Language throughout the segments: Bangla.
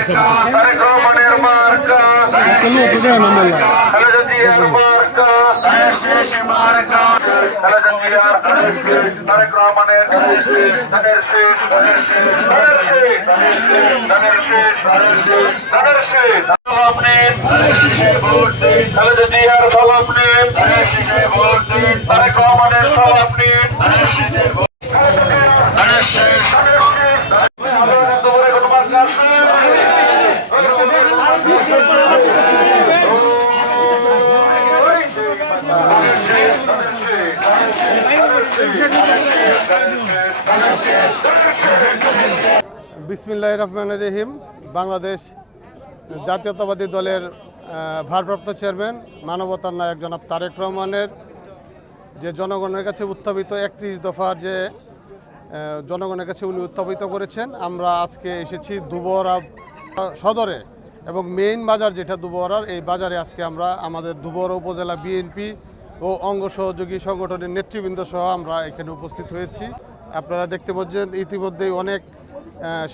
তারেক রহমানের মার্কা খালেদা জিয়ার মার্কা খালেদা জিয়ার তারেক রহমানের ধানের শেষ ধানের শেষ ধানের শেষ ধানের শেষ জবাব নেন খালেদা জিয়ার জবাব নেন তারেক রহমানের জবাব নেন ধানের শেষ দুপুরে কোনো মার্কা আছে বিসমিল্লাহ রহমান রহিম। বাংলাদেশ জাতীয়তাবাদী দলের ভারপ্রাপ্ত চেয়ারম্যান, মানবতার নায়ক জনাব তারেক রহমানের যে জনগণের কাছে উত্থাপিত একত্রিশ দফার যে জনগণের কাছে উনি উত্থাপিত করেছেন, আমরা আজকে এসেছি দুবহরা সদরে এবং মেইন বাজার যেটা দুবহরার এই বাজারে আজকে আমরা আমাদের দুবরা উপজেলা বিএনপি ও অঙ্গ সহযোগী সংগঠনের নেতৃবৃন্দ সহ আমরা এখানে উপস্থিত হয়েছি। আপনারা দেখতে পাচ্ছেন, ইতিমধ্যেই অনেক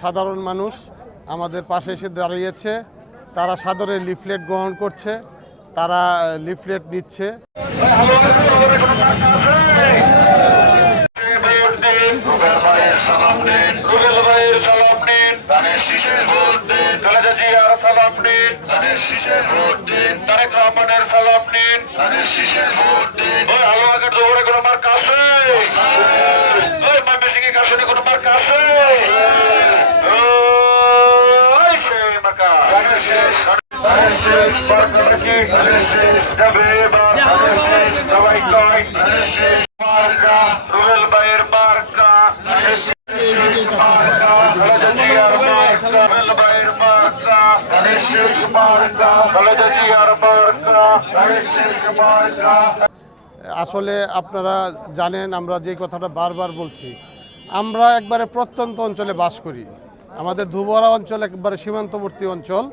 সাধারণ মানুষ আমাদের পাশে এসে দাঁড়িয়েছে। তারা সাদরে লিফলেট গ্রহণ করছে, তারা লিফলেট নিচ্ছে রুবেল ভাইয়ের সালাম নিন রুবেল ভাইয়ের সালাম নিন ধানের শীষে ভোট দিন খালেদা জিয়ার সালাম নিন। ধানের শীষে ভোট দিন। তারেক রহমানের সালাম নিন। ধানের শীষে ভোট দিন। ওই হালুয়াঘাট দুপুরে কোনো মার্ক আছে? ওই ময়মনসিংহে কাশনে কোনো মার্ক আছে? ওই সেই মার্কা শেষ। ধানের শেষ। মার্কা কি যাবে এবার। সবাই কয় আসলে আপনারা জানেন, আমরা যে কথাটা বারবার বলছি, আমরা একবারে প্রত্যন্ত অঞ্চলে বাস করি। আমাদের ধুবরা অঞ্চল একবারে সীমান্তবর্তী অঞ্চল।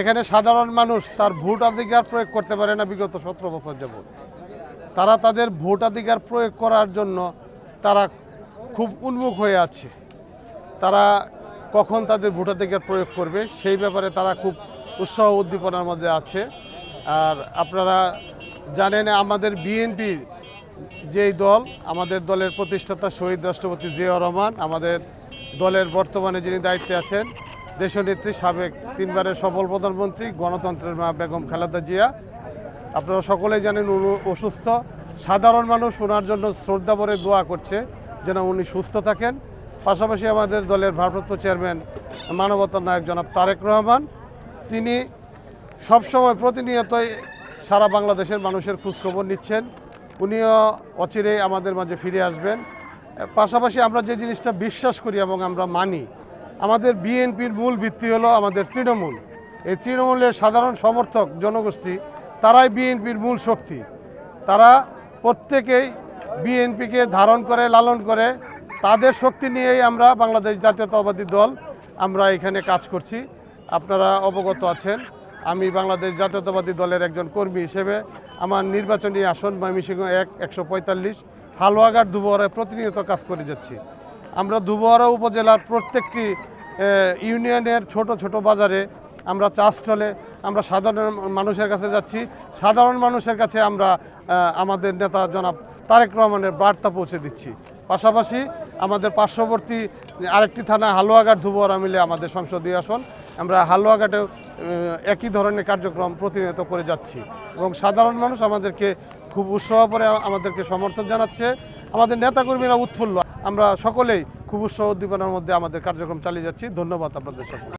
এখানে সাধারণ মানুষ তার ভোটাধিকার প্রয়োগ করতে পারে না বিগত সতেরো বছর যাবৎ। তারা তাদের ভোটাধিকার প্রয়োগ করার জন্য তারা খুব উন্মুখ হয়ে আছে। তারা কখন তাদের ভোটাধিকার প্রয়োগ করবে, সেই ব্যাপারে তারা খুব উৎসাহ উদ্দীপনার মধ্যে আছে। আর আপনারা জানেন, আমাদের বিএনপি যেই দল, আমাদের দলের প্রতিষ্ঠাতা শহীদ রাষ্ট্রপতি জিয়াউর রহমান, আমাদের দলের বর্তমানে যিনি দায়িত্বে আছেন, দেশনেত্রী সাবেক তিনবারের সফল প্রধানমন্ত্রী গণতন্ত্রের মা বেগম খালেদা জিয়া। আপনারা সকলেই জানেন, উনি অসুস্থ। সাধারণ মানুষ ওনার জন্য শ্রদ্ধা ভরে দোয়া করছে, যেন উনি সুস্থ থাকেন। পাশাপাশি আমাদের দলের ভারপ্রাপ্ত চেয়ারম্যান মানবতার নায়ক জনাব তারেক রহমান, তিনি সবসময় প্রতিনিয়তই সারা বাংলাদেশের মানুষের খোঁজখবর নিচ্ছেন। উনিও অচিরে আমাদের মাঝে ফিরে আসবেন। পাশাপাশি আমরা যে জিনিসটা বিশ্বাস করি এবং আমরা মানি, আমাদের বিএনপির মূল ভিত্তি হলো আমাদের তৃণমূল। এই তৃণমূলের সাধারণ সমর্থক জনগোষ্ঠী, তারাই বিএনপির মূল শক্তি। তারা প্রত্যেকেই বিএনপিকে ধারণ করে, লালন করে তাদের শক্তি নিয়েই আমরা বাংলাদেশ জাতীয়তাবাদী দল আমরা এখানে কাজ করছি। আপনারা অবগত আছেন, আমি বাংলাদেশ জাতীয়তাবাদী দলের একজন কর্মী হিসেবে আমার নির্বাচনী আসন ময়মনসিংহ এক, একশো পঁয়তাল্লিশ, হালুয়াঘাট দুবহরায় প্রতিনিয়ত কাজ করে যাচ্ছি। আমরা দুবহরা উপজেলার প্রত্যেকটি ইউনিয়নের ছোট ছোট বাজারে আমরা চা স্টলে আমরা সাধারণ মানুষের কাছে যাচ্ছি। সাধারণ মানুষের কাছে আমরা আমাদের নেতা জনাব তারেক রহমানের বার্তা পৌঁছে দিচ্ছি। পাশাপাশি আমাদের পার্শ্ববর্তী আরেকটি থানা হালুয়াঘাট ধুবরা মিলে আমাদের সংসদীয় আসন। আমরা হালুয়াঘাটেও একই ধরনের কার্যক্রম প্রতিনিয়ত করে যাচ্ছি এবং সাধারণ মানুষ আমাদেরকে খুব উৎসাহ পরে আমাদেরকে সমর্থন জানাচ্ছে। আমাদের নেতাকর্মীরা উৎফুল্ল। আমরা সকলেই খুব উৎসাহ উদ্দীপনার মধ্যে আমাদের কার্যক্রম চালিয়ে যাচ্ছি। ধন্যবাদ আপনাদের সকল